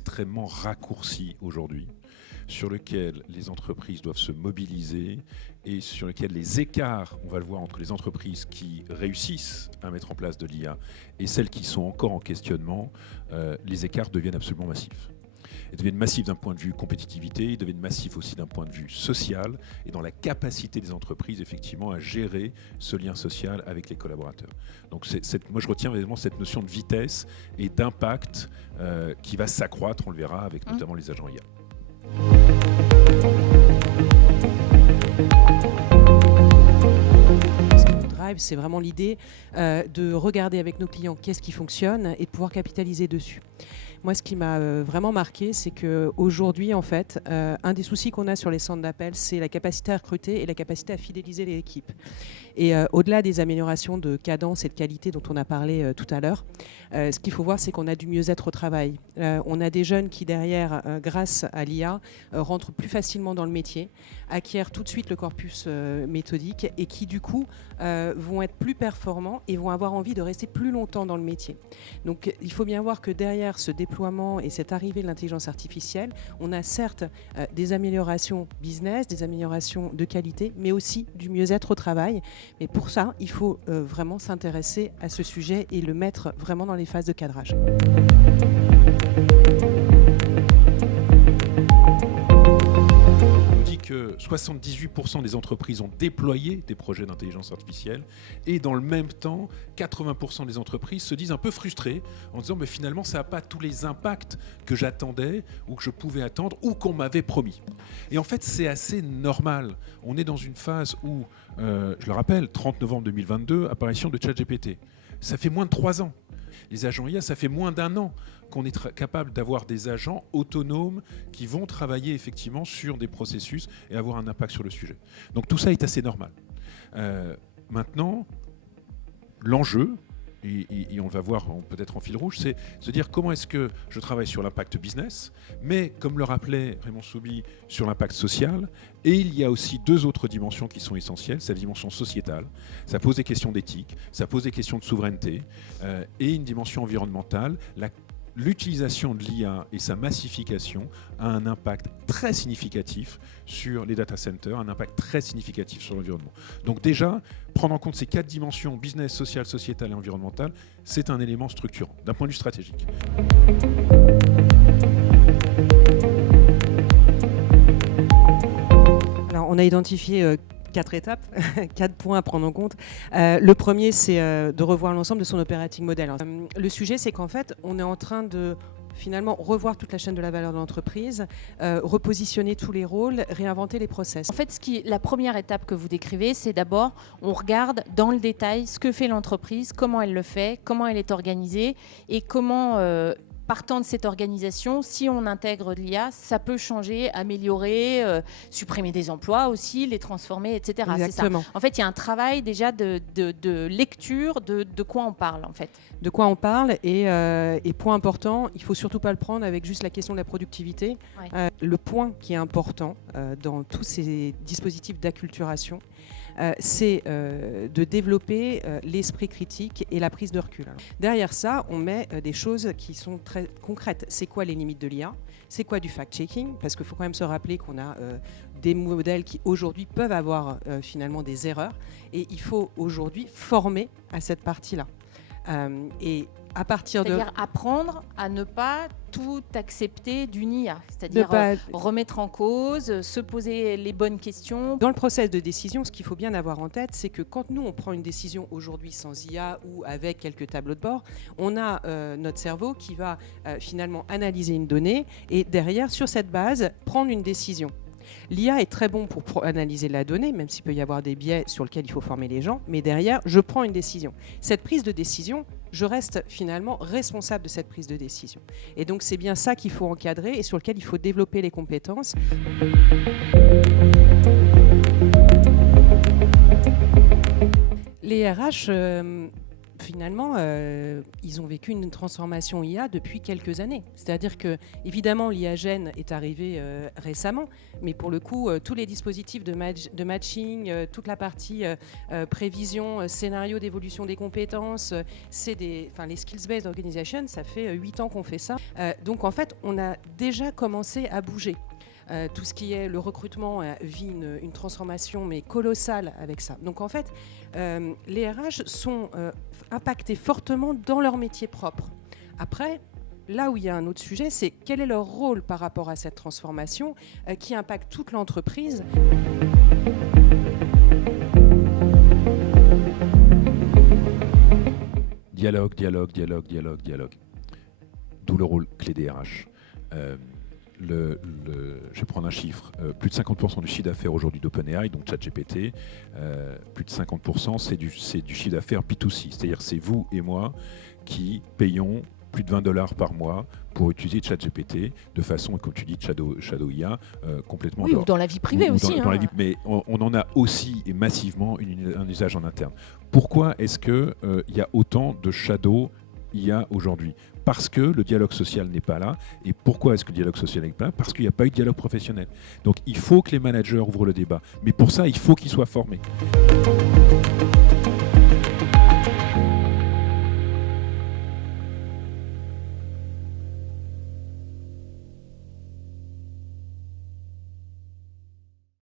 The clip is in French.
extrêmement raccourci aujourd'hui, sur lequel les entreprises doivent se mobiliser et sur lequel les écarts, on va le voir, entre les entreprises qui réussissent à mettre en place de l'IA et celles qui sont encore en questionnement, les écarts deviennent absolument massifs. Ils deviennent massifs d'un point de vue compétitivité, ils deviennent massifs aussi d'un point de vue social et dans la capacité des entreprises effectivement à gérer ce lien social avec les collaborateurs. Donc moi je retiens vraiment cette notion de vitesse et d'impact qui va s'accroître, on le verra avec notamment les agents IA. C'est vraiment l'idée de regarder avec nos clients qu'est-ce qui fonctionne et de pouvoir capitaliser dessus. Moi, ce qui m'a vraiment marqué, c'est qu'aujourd'hui, en fait, un des soucis qu'on a sur les centres d'appel, c'est la capacité à recruter et la capacité à fidéliser les équipes. Et au-delà des améliorations de cadence et de qualité dont on a parlé tout à l'heure, ce qu'il faut voir, c'est qu'on a du mieux-être au travail. On a des jeunes qui, derrière, grâce à l'IA, rentrent plus facilement dans le métier, acquièrent tout de suite le corpus méthodique et qui, du coup, vont être plus performants et vont avoir envie de rester plus longtemps dans le métier. Donc, il faut bien voir que derrière ce déploiement et cette arrivée de l'intelligence artificielle, on a certes des améliorations business, des améliorations de qualité, mais aussi du mieux-être au travail. Mais pour ça, il faut vraiment s'intéresser à ce sujet et le mettre vraiment dans les phases de cadrage. On dit que 78% des entreprises ont déployé des projets d'intelligence artificielle et dans le même temps, 80% des entreprises se disent un peu frustrées en disant mais finalement ça n'a pas tous les impacts que j'attendais ou que je pouvais attendre ou qu'on m'avait promis. Et en fait c'est assez normal. On est dans une phase où, je le rappelle, 30 novembre 2022, apparition de ChatGPT. Ça fait moins de 3 ans. Les agents IA, ça fait moins d'1 an qu'on est capable d'avoir des agents autonomes qui vont travailler effectivement sur des processus et avoir un impact sur le sujet. Donc tout ça est assez normal. Maintenant, l'enjeu, et on va voir peut-être en fil rouge, c'est se dire comment est-ce que je travaille sur l'impact business, mais comme le rappelait Raymond Souby, sur l'impact social. Et il y a aussi 2 autres dimensions qui sont essentielles, c'est la dimension sociétale, ça pose des questions d'éthique, ça pose des questions de souveraineté, et une dimension environnementale. L'utilisation de l'IA et sa massification a un impact très significatif sur les data centers, un impact très significatif sur l'environnement. Donc déjà, prendre en compte ces 4 dimensions, business, social, sociétal et environnemental, c'est un élément structurant d'un point de vue stratégique. Alors, on a identifié 4 étapes, 4 points à prendre en compte. Le premier, c'est de revoir l'ensemble de son operating model. Le sujet, c'est qu'en fait, on est en train de finalement revoir toute la chaîne de la valeur de l'entreprise, repositionner tous les rôles, réinventer les process. En fait, la première étape que vous décrivez, c'est d'abord, on regarde dans le détail ce que fait l'entreprise, comment elle le fait, comment elle est organisée et comment... partant de cette organisation, si on intègre de l'IA, ça peut changer, améliorer, supprimer des emplois aussi, les transformer, etc. Exactement. C'est ça. En fait, il y a un travail déjà de lecture de quoi on parle, en fait. De quoi on parle et point important, il ne faut surtout pas le prendre avec juste la question de la productivité. Ouais. Le point qui est important dans tous ces dispositifs d'acculturation, c'est de développer l'esprit critique et la prise de recul. Derrière ça, on met des choses qui sont très concrètes. C'est quoi les limites de l'IA ? C'est quoi du fact-checking ? Parce qu'il faut quand même se rappeler qu'on a des modèles qui aujourd'hui peuvent avoir finalement des erreurs et il faut aujourd'hui former à cette partie-là. Et à partir c'est-à-dire apprendre à ne pas tout accepter d'une IA, c'est-à-dire remettre en cause, se poser les bonnes questions. Dans le process de décision, ce qu'il faut bien avoir en tête, c'est que quand nous, on prend une décision aujourd'hui sans IA ou avec quelques tableaux de bord, on a notre cerveau qui va finalement analyser une donnée et derrière, sur cette base, prendre une décision. L'IA est très bon pour analyser la donnée, même s'il peut y avoir des biais sur lesquels il faut former les gens, mais derrière, je prends une décision. Cette prise de décision, je reste finalement responsable de cette prise de décision. Et donc, c'est bien ça qu'il faut encadrer et sur lequel il faut développer les compétences. Les RH finalement, ils ont vécu une transformation IA depuis quelques années. C'est-à-dire que, évidemment, l'IA Gen est arrivé récemment, mais pour le coup, tous les dispositifs de matching, toute la partie prévision, scénario d'évolution des compétences, les skills-based organization, ça fait 8 ans qu'on fait ça. Donc, en fait, on a déjà commencé à bouger. Tout ce qui est le recrutement vit une transformation mais colossale avec ça. Donc en fait, les RH sont impactés fortement dans leur métier propre. Après, là où il y a un autre sujet, c'est quel est leur rôle par rapport à cette transformation qui impacte toute l'entreprise. Dialogue. D'où le rôle clé des RH. Je vais prendre un chiffre. Plus de 50% du chiffre d'affaires aujourd'hui d'OpenAI, donc ChatGPT, plus de 50%, c'est du chiffre d'affaires B2C. C'est-à-dire c'est vous et moi qui payons plus de $20 par mois pour utiliser ChatGPT de façon, comme tu dis, Shadow IA, complètement... Oui, ou dans la vie privée aussi. Dans la vie, mais on en a aussi et massivement un usage en interne. Pourquoi est-ce qu'il y a autant de Shadow IA aujourd'hui ? Parce que le dialogue social n'est pas là. Et pourquoi est-ce que le dialogue social n'est pas là ? Parce qu'il n'y a pas eu de dialogue professionnel. Donc il faut que les managers ouvrent le débat. Mais pour ça, il faut qu'ils soient formés.